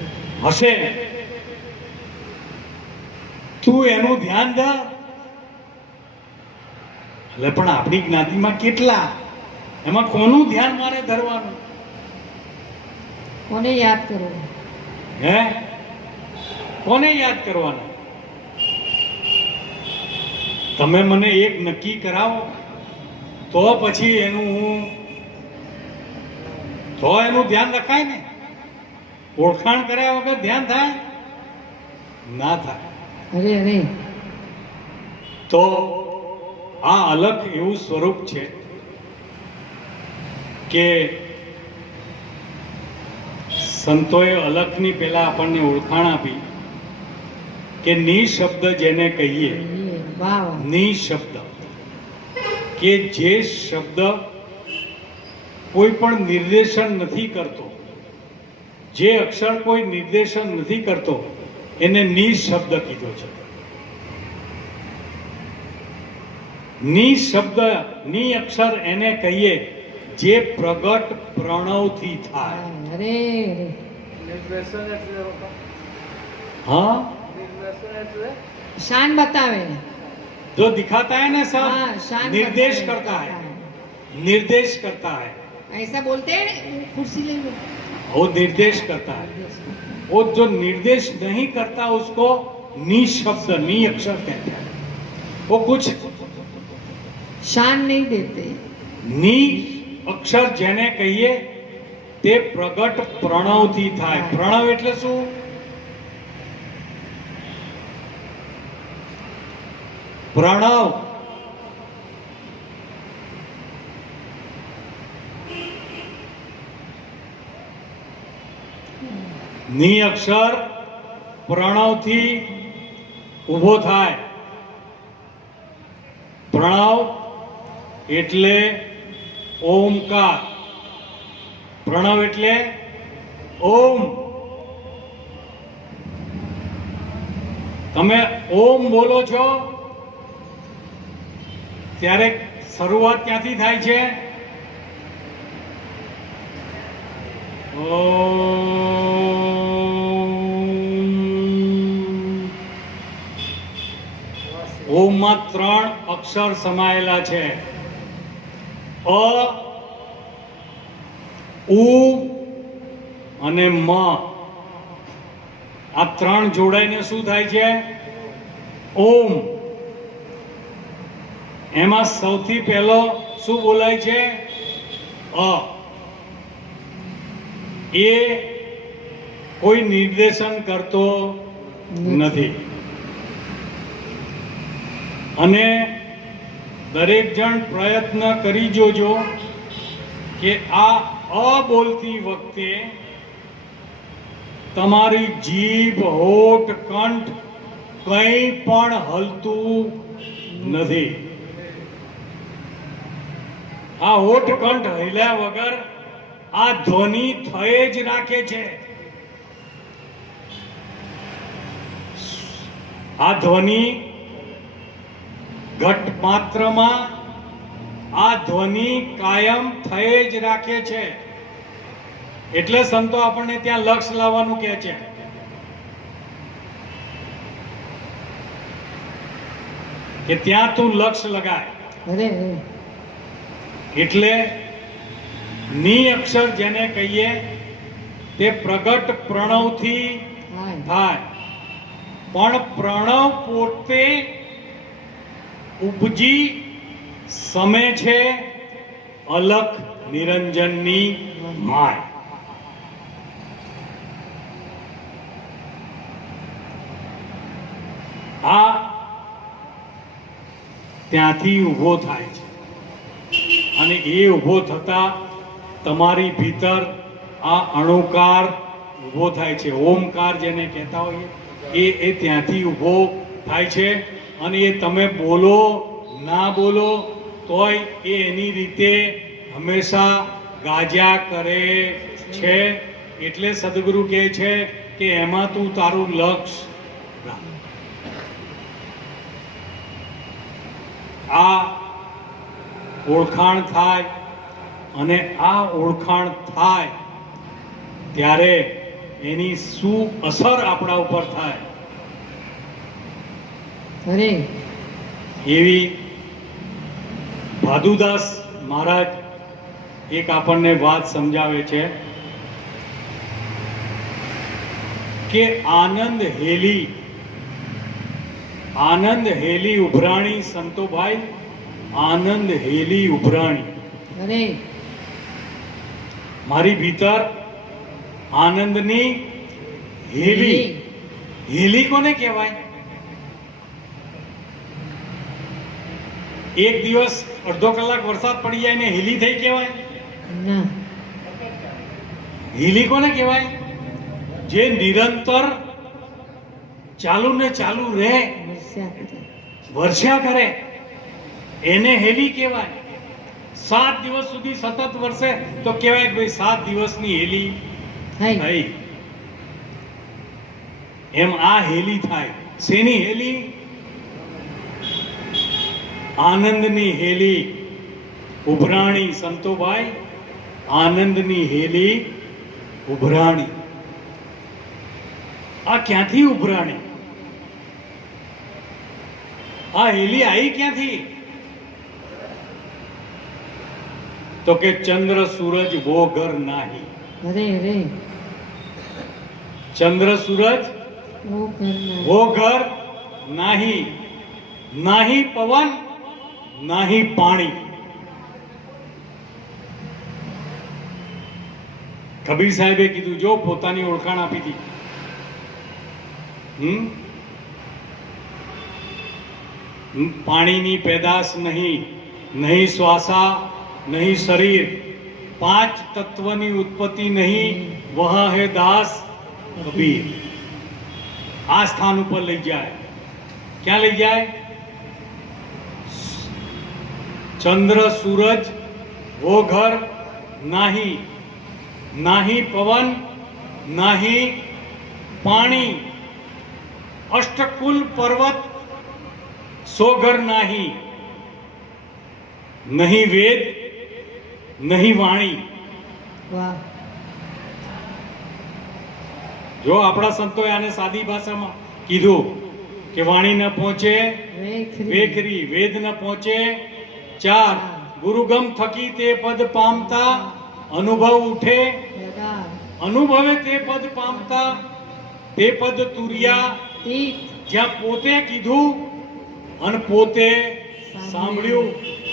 હશે, તું એનું ધ્યાન દે. એટલે પણ આપણી જ્ઞાતિમાં કેટલા, એમાં કોનું ધ્યાન મારે ધરવાનું? કોને યાદ કરો? હે, કોને યાદ કરવાનું? તમે મને એક નક્કી કરાવો તો પછી એનું ધ્યાન રખાય ને. ઓળખાણ કર્યા વગર ધ્યાન થાય ના થાય. અરે અરે, તો આ અલગ એવું સ્વરૂપ છે કે સંતોએ અલખની પહેલા આપણને ઓળખાણ આપી કે નિશબ્દ જેને કહીએ, વાહ વાહ, નિશબ્દ કે જે શબ્દ કોઈ પણ નિર્દેશન નથી કરતો, જે અક્ષર કોઈ નિર્દેશન નથી કરતો એને નિશબ્દ કીધો છે. નિશબ્દ, ની અક્ષર એને કહીએ જે પ્રગટ પ્રણવથી થાય. અરે हाँ, શાન બતાવે, जो दिखाता है ना सब हाँ, शान निर्देश बतावे, करता है, निर्देश करता है, ऐसा बोलते हैं ना, कुर्सी ले लो, वो निर्देश करता है. वो जो निर्देश नहीं करता उसको निशब्द, नि अक्षर कहते हैं. वो कुछ शान नहीं देते. नि અક્ષર જેને કહીએ તે પ્રગટ પ્રણવથી થાય. પ્રણવ એટલે શું? પ્રણવ ની અક્ષર પ્રણવથી ઊભો થાય. પ્રણવ એટલે ઓમકાર. પ્રણવ એટલે ઓમ. તમે ઓમ બોલો છો ત્યારે શરૂઆત ક્યાંથી થાય છે? ઓમમાં 3 અક્ષર સમાયેલા છે. અ, ઉ અને મ. આ 3 જોડાઈને શું થાય છે? ઓમ. એમાં સૌથી પહેલો શું બોલાય છે? અ. એ કોઈ નિર્દેશન કરતો નથી. અને દરેક જણ પ્રયત્ન કરી જોજો કે આ અ બોલતી વખતે તમારી જીભ, હોઠ, કંઠ કંઈ પણ હલતું નથી. આ હોઠ કંઠ હલ્યા વગર આ ધ્વનિ થઈ જ રાખે છે. આ ધ્વનિ ઘટ માત્રમાં આ ધ્વનિ કાયમ થઈ જ રાખે છે. એટલે સંતો આપણને ત્યાં લક્ષ લાવવાનું કહે છે. કે ત્યાં તું લક્ષ લગાય. અરે એટલે ની અક્ષર જેને કહીએ તે પ્રગટ પ્રણવથી થાય. પણ પ્રણવ પોતે ઉપજી સમે છે અલખ નિરંજનની માય. આ ત્યાંથી ઊભો થાય છે. અને એ ઊભો થતા તમારી ભીતર આ અણુકાર ઊભો થાય છે, ઓમકાર જેને કહેતા હોઈએ એ ત્યાંથી ઊભો થાય છે. અને એ તમે બોલો ના બોલો તોય એ એની રીતે હંમેશા ગાજ્યા કરે છે. એટલે સદગુરુ કહે છે કે એમાં તું તારું લક્ષ્ય રાખ. આ ઓળખાણ થાય અને આ ઓળખાણ થાય ત્યારે એની શું અસર આપણા ઉપર થાય અરે એવી ભાદુદાસ મહારાજ એક આપણને વાત સમજાવે છે કે આનંદ હેલી ઉભરાણી સંતોભાઈ, આનંદ હેલી ઉભરાણી. અરે મારી ભીતર આનંદની હેલી. હેલી કોને કહેવાય? એક દિવસ અડધો કલાક વરસાદ પડી જાય ને હેલી થઈ કહેવાય? ના. હેલી કોને કહેવાય? જે નિરંતર ચાલુ ને ચાલુ રહે, વર્ષ્યા કરે, એને હેલી કહેવાય. 7 દિવસ સુધી સતત વરસે તો કહેવાય કે ભાઈ 7 દિવસની હેલી થઈ. એમ આ હેલી થાય. શેની હેલી? આનંદની હેલી ઉભરાણી સંતોભાઈ, આનંદની હેલી ઉભરાણી. આ ક્યાંથી ઉભરાણી? આ હેલી આવી ક્યાંથી? તો કે ચંદ્ર સૂરજ વો ઘર નાહી. અરે અરે ચંદ્ર સૂરજ वो घर नाही, नाही पवन नाही पाणी. કબીર સાહેબે કીધું, જો પોતાની ઓળખાણ આપી હતી. પાણીની પેદાશ નહીં, નહીં શ્વાસા, નહીં શરીર, 5 તત્વની ઉત્પત્તિ નહીં, વહાં હે દાસ કબીર. આ સ્થાન ઉપર લઈ જાય. ક્યાં લઈ જાય? ચંદ્ર સૂરજ વો ઘર નાહી, નાહી પવન નાહી પાણી, અષ્ટકુલ પર્વત સો ઘર નાહી, નહીં વેદ નહીં વાણી. વાહ. જો આપણા સંતોએ આને સાદી ભાષામાં કીધું કે વાણી ન પહોંચે વેખરી, વેદ ન પહોંચે 4, ગુરુગમ થકી તે પદ પામતા અનુભવ ઉઠે, અનુભવે તે પદ પામતા તે પદ તુર્યા. જ્યાં પોતે કીધું અને પોતે સાંભળ્યું,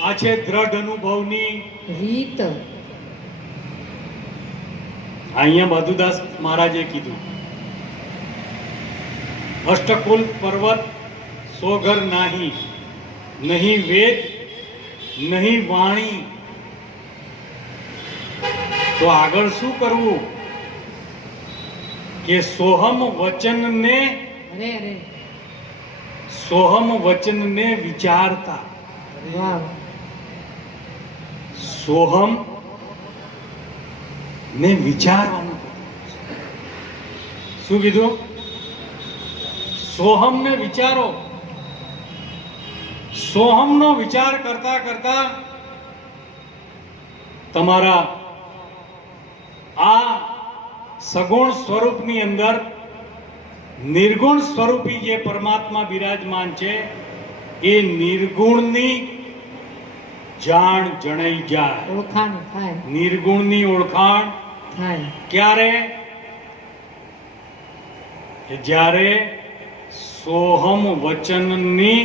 આ છે દ્રઢ અનુભવની રીત. અહીંયા ભાદુદાસ મહારાજે કીધું, અષ્ટકુલ પર્વત સો ઘર નાહી, નહીં વેદ નહીં વાણી. તો આગળ શું કરવું? કે સોહમ વચનને, અરે અરે સોહમ વચનને વિચારતા. વાહ. સોહમ ને વિચારવાનું. શું કીધું? સોહમ ને વિચારો. સોહમનો વિચાર કરતા કરતા તમારા આ સગુણ સ્વરૂપની અંદર નિર્ગુણ સ્વરૂપી જે પરમાત્મા બિરાજમાન છે એ નિર્ગુણની જાણ જણાઈ જાય. ઓળખાણ થાય. નિર્ગુણની ઓળખાણ થાય. ક્યારે? કે જ્યારે સોહમ વચનની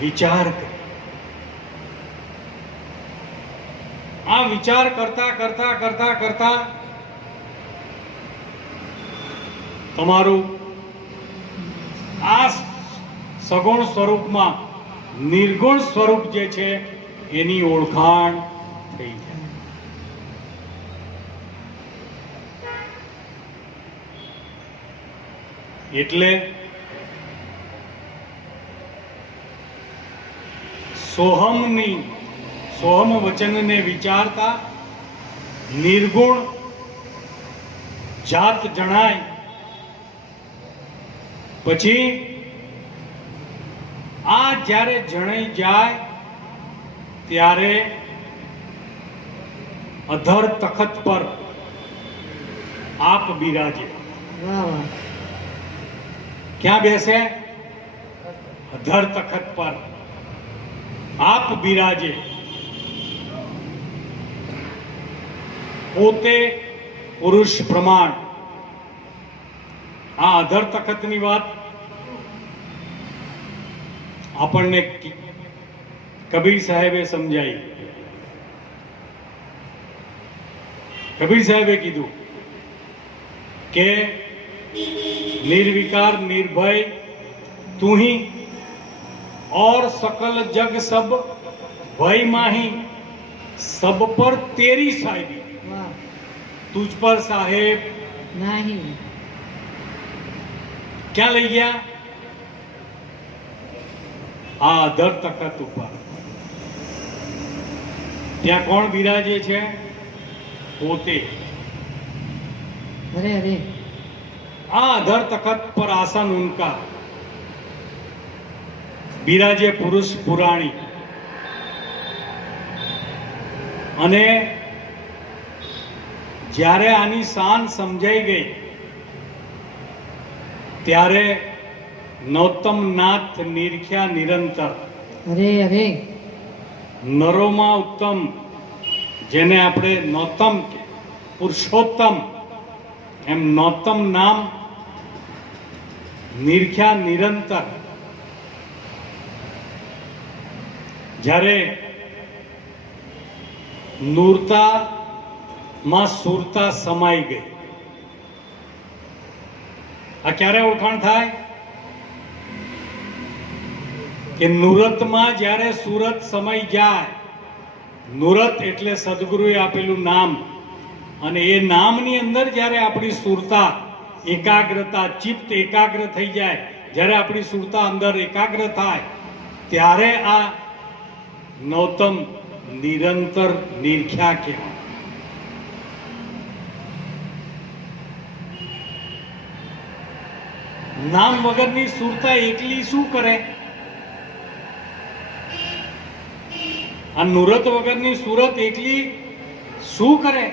વિચાર કરે. આ વિચાર કરતા કરતા કરતા કરતા તમારું આ સગુણ સ્વરૂપમાં નિર્ગુણ સ્વરૂપ જે છે એની ઓળખાણ થઈ જાય. એટલે સોહમ વચનને વિચારતા નિર્ગુણ જાત જણાય. પછી આ જ્યારે જણાઈ જાય ત્યારે અધર તખત પર આપ બિરાજે. વાહ વાહ. ક્યાં બેસે? અધર તખત પર આપ બિરાજે. પોતે પુરુષ પ્રમાણ. આ અધર તખતની વાત આપણને કબીર સાહેબે સમજાઈ. કબીર સાહેબે કીધું કે निर्विकार निर्भय तू ही और सकल जग सब भय माही सब पर तेरी साहिबी વાહ. तुझ पर साहेब નહીં. क्या લઈ ગયા? આ અધર તખત ઉપર. ત્યાં કોણ બિરાજે છે? પોતે. અરે અરે. આ અધર તખત પર આસન ઉનકા બિરાજે પુરુષ પુરાણી. અને જ્યારે આની શાન સમજાઈ ગઈ ત્યારે નૌતમ નાથ નિરખ્યા નિરંતર. અરે અરે. નરોમાં ઉત્તમ, જેને આપણે નૌતમ કે પુરુષોત્તમ, એમ નૌતમ નામ નિરખ્યા નિરંતર. જ્યારે નૂરતા માં સુરતા સમાઈ ગઈ. આ ક્યારે ઓળખાણ થાય? કે નુરતમાં જ્યારે સુરત સમાઈ જાય. નુરત એટલે સદગુરુએ આપેલું નામ, અને એ નામની અંદર જ્યારે આપણી સુરતા એકાગ્રતા ચિત્ત એકાગ્ર થઈ જાય, જ્યારે આપણી સુરતા અંદર એકાગ્ર થાય ત્યારે આ નૌતમ નિરંતર નિરખ્યા કહેવાય. નામ વગરની સુરતા એકલી શું કરે? આ નુરત વગરની સુરત એકલી શું કરે?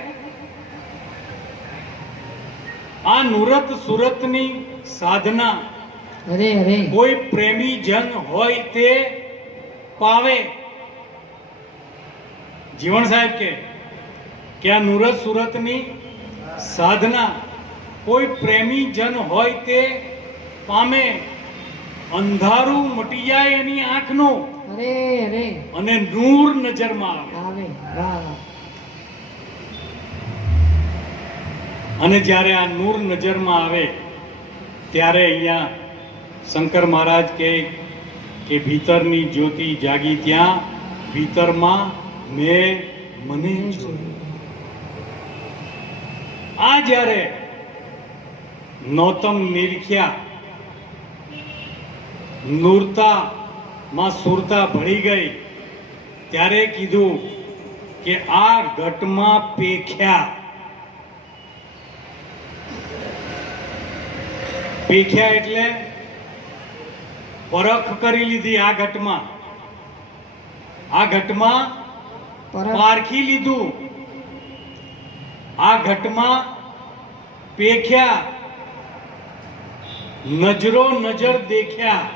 આ નુરત સુરતની સાધના અરે અરે. કોઈ પ્રેમી જન હોય તે પાવે. જીવણ સાહેબ કે આ નુરત સુરતની સાધના કોઈ પ્રેમી જન હોય તે પામે. અંધારું મટી જાય એની આંખનું, અરે અરે. અને નૂર નજરમાં આવે. આવે. વાહ વાહ. અને જ્યારે આ નૂર નજરમાં આવે ત્યારે અહીંયા શંકર મહારાજ કહે કે ભીતરની જ્યોતિ જાગી ત્યાં ભીતરમાં મેં મને જોયું. આ જ્યારે નૌતમ નિરખ્યા નૂરતા માં સુરતા ભળી ગઈ ત્યારે કીધું કે આ ઘટમાં પેખ્યા. પેખ્યા એટલે પરખ કરી લીધી. આ ઘટમાં પારખી લીધું. આ ઘટમાં પેખ્યા, નજરો નજર દેખ્યા.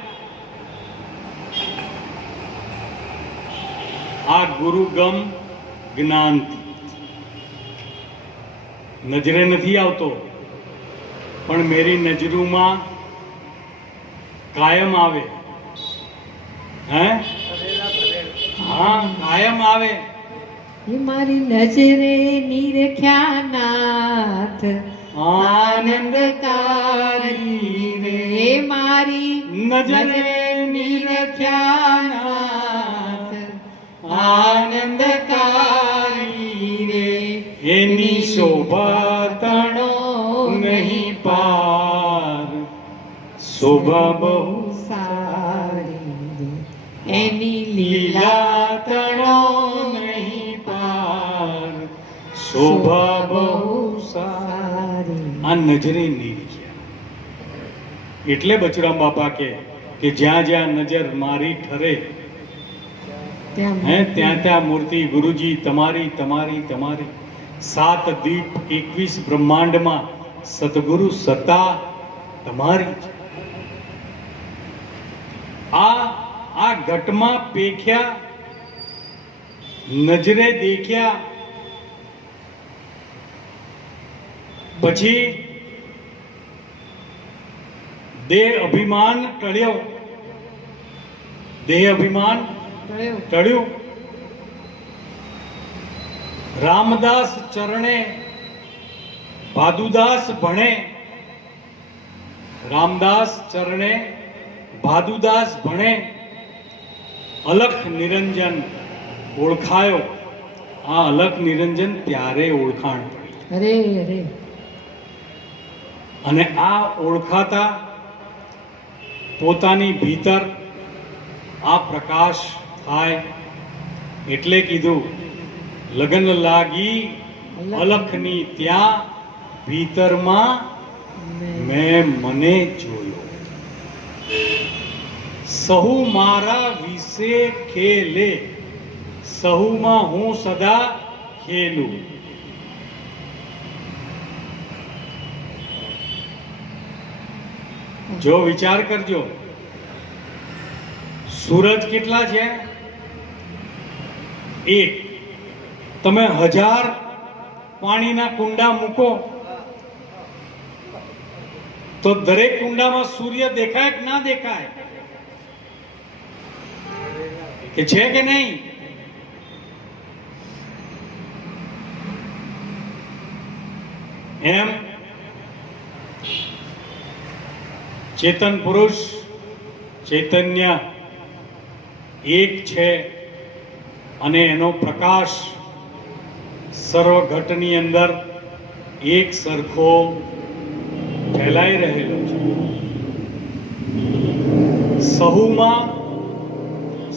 આ ગુરુગમ જ્ઞાન નજરે નથી આવતો, પણ મેરી નજરોમાં કાયમ આવે. હે? હા, કાયમ આવે. એ મારી નજરે નિરખ્યા નાથ આનંદકારી રે. મારી નજરે નિરખ્યા નાથ આનંદકારી રે એની શોભા તણો નહીં પાર શોભા બહુ સારી એની લીલા તણો નહીં પાર શોભા બહુ સારી. આ નજરે નિરીખ્યા એટલે બચરામ બાપા કે જ્યાં જ્યાં નજર મારી ઠરે હે ત્યાં ત્યાં મૂર્તિ ગુરુજી તમારી તમારી તમારી. 7 દીપ 21 બ્રહ્માંડમાં સદગુરુ સત્તા તમારી છે. આ ઘટમાં પેખ્યા નજરે દેખ્યા પછી દેહ અભિમાન ટળ્યો. દેહ અભિમાન ટળ્યું. રામદાસ ચરણે ભાદુદાસ ભણે. રામદાસ ચરણે ભાદુદાસ ભણે. અલખ નિરંજન ઓળખાયો. આ અલખ નિરંજન ત્યારે ઓળખાણ પડી. અરે અરે. અને આ ઓળખાતા પોતાની ભીતર આ પ્રકાશ થાય એટલે કીધું લગન લાગી અલખની ત્યાં ભીતરમાં મેં મને જોયો. સહુ મારા વિશે ખેલે સહુમાં હું સદા ખેલું. જો વિચાર કરજો સૂરજ કેટલા છે? એક. તમે 1000 પાણીના કુંડા મૂકો તો દરેક કુંડામાં સૂર્ય દેખાય કે ના દેખાય? કે છે કે નહીં? એમ ચેતન પુરુષ ચૈતન્ય એક છે અને એનો પ્રકાશ સર્વ ઘટની અંદર એક સરખો ફેલાઈ રહેલો છે. સહુમાં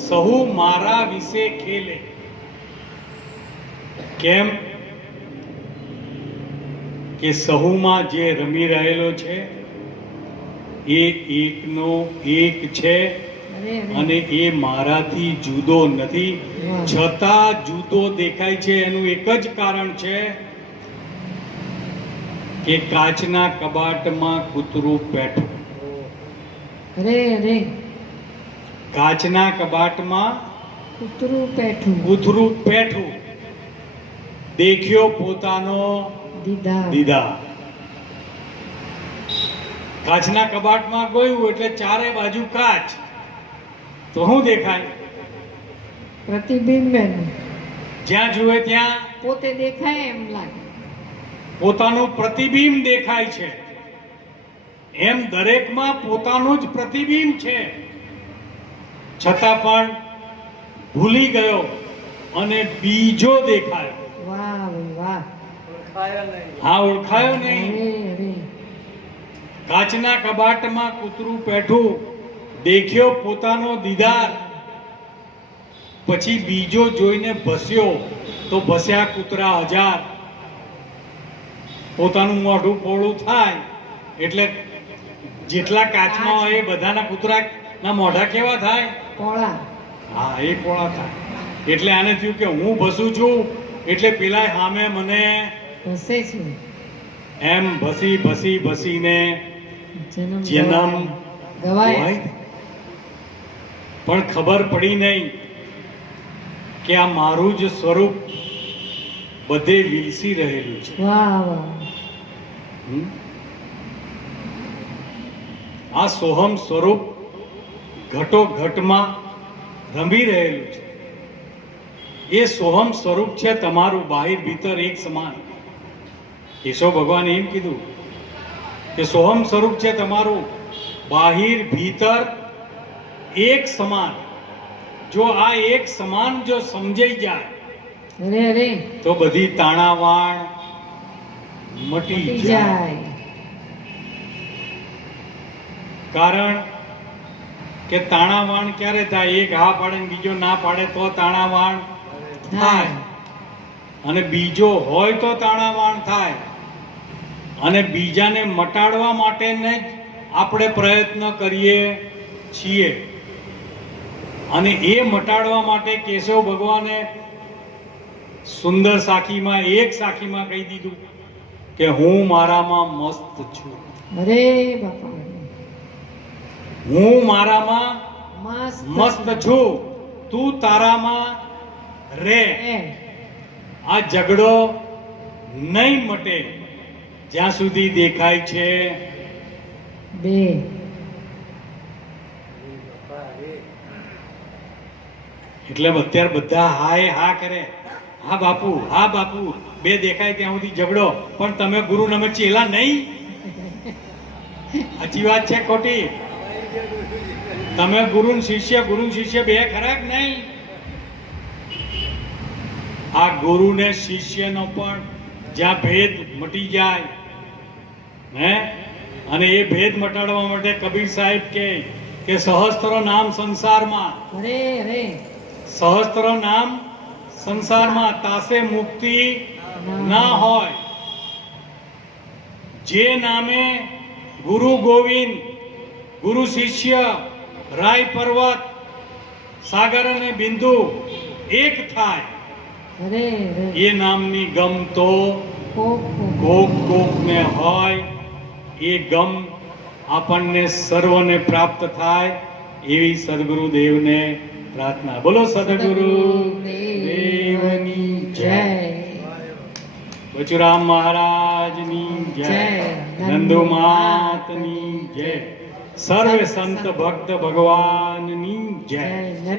સહુ મારા વિશે ખેલે. કેમ કે સહુમાં જે રમી રહેલો છે એ એકનો એક છે અને એ મારાથી જુદો નથી. છતાં જુદો દેખાય છે એનું એક જ કારણ છે કે કાચના કબાટમાં કૂતરું બેઠું. અરે અરે. કાચના કબાટમાં કૂતરું બેઠું દેખ્યો પોતાનો દીદા. કાચના કબાટમાં ગયું એટલે ચારે બાજુ કાચ તો શું દેખાય? પ્રતિબિંબ. જ્યાં જુએ ત્યાં પોતે દેખાય એમ લાગે. પોતાનું પ્રતિબિંબ દેખાય છે. એમ દરેકમાં પોતાનું જ પ્રતિબિંબ છે. છતાં પણ ભૂલી ગયો અને બીજો દેખાયો. વાહ વાહ. હા, ઓળખાયો નહીં. કાચના કબાટમાં કૂતરું બેઠું દેખ્યો પોતાનો દીદાર. પછી બીજો જોઈને ભસ્યો તો ભસ્યા કૂતરા 1000. પોતાનું મોઢું પોળું થાય એટલે જેટલા કાચમાં હોય એ બધાના કૂતરાના મોઢા કેવા થાય? પોળા. હા, એ પોળા થાય. એટલે આને થયું કે હું ભસું છું એટલે પેલા સામે મને ભસે છે. એમ ભસી ભસી ભસીને જન્મ ગવાય. પણ ખબર પડી નહીં કે આ મારું જ સ્વરૂપ બધે વિલસી રહેલું છે. વાહ વાહ. આ સોહમ સ્વરૂપ ઘટો ઘટમાં રમી રહેલું છે. એ સોહમ સ્વરૂપ છે તમારું બાહિર ભીતર એક સમાન. કેશવ ભગવાન એમ કીધું કે સોહમ સ્વરૂપ છે તમારું બાહિર ભીતર એક સમાન. જો આ એક સમાન જો સમજાઈ જાય અરે અરે તો બધી તાણાવાણ મટી મટી જાય. જાય. કારણ કે તાણાવાણ ક્યારે થાય? એક હા પાડે ને બીજો ના પાડે તો તાણાવાણ થાય, અને બીજો હોય તો તાણાવાણ થાય. અને બીજાને મટાડવા માટે જ આપણે પ્રયત્ન કરીએ છીએ. અને એ મટાડવા માટે કેશવ ભગવાને સુંદર સાખીમાં એક સાખીમાં કહી દીધું કે હું મારામાં મસ્ત છું, અરે બાપા હું મારામાં મસ્ત મસ્ત છું, તું તારામાં રે. એ, આ ઝઘડો નહીં મટે જ્યાં સુધી દેખાય છે બે એટલે અત્યારે બધા હાય હા કરે, હા બાપુ હા બાપુ, બે દેખાય ત્યાં સુધી ઝઘડો. પણ તમે ગુરુ નમે ચેલા નહીં. સાચી વાત છે ખોટી? તમે ગુરુ ને શિષ્ય બે ખરા કે નહીં? આ ગુરુ ને શિષ્યનો પણ જ્યાં ભેદ મટી જાય હે, અને એ ભેદ મટાડવા માટે કબીર સાહેબ કે સહસ્ત્ર નામ સંસારમાં, અરે અરે સહસ્ત્ર નામ સંસારમાં તાસે મુક્તિ ના હોય. જે નામે ગુરુ ગોવિંદ, ગુરુ શિષ્ય, રાય પર્વત, સાગર અને બિંદુ એક થાય, અરે અરે એ નામની ગમ તો કોક કોક ને હોય. એ ગમ આપણને સર્વને પ્રાપ્ત થાય એવી સદગુરુ દેવને પ્રાર્થના. બોલો સદગુરુ દેવની જય. બચુરામ મહારાજની જય. જય. નંદુ માતની જય. સર્વે સંત ભક્ત ભગવાનની જય. જય.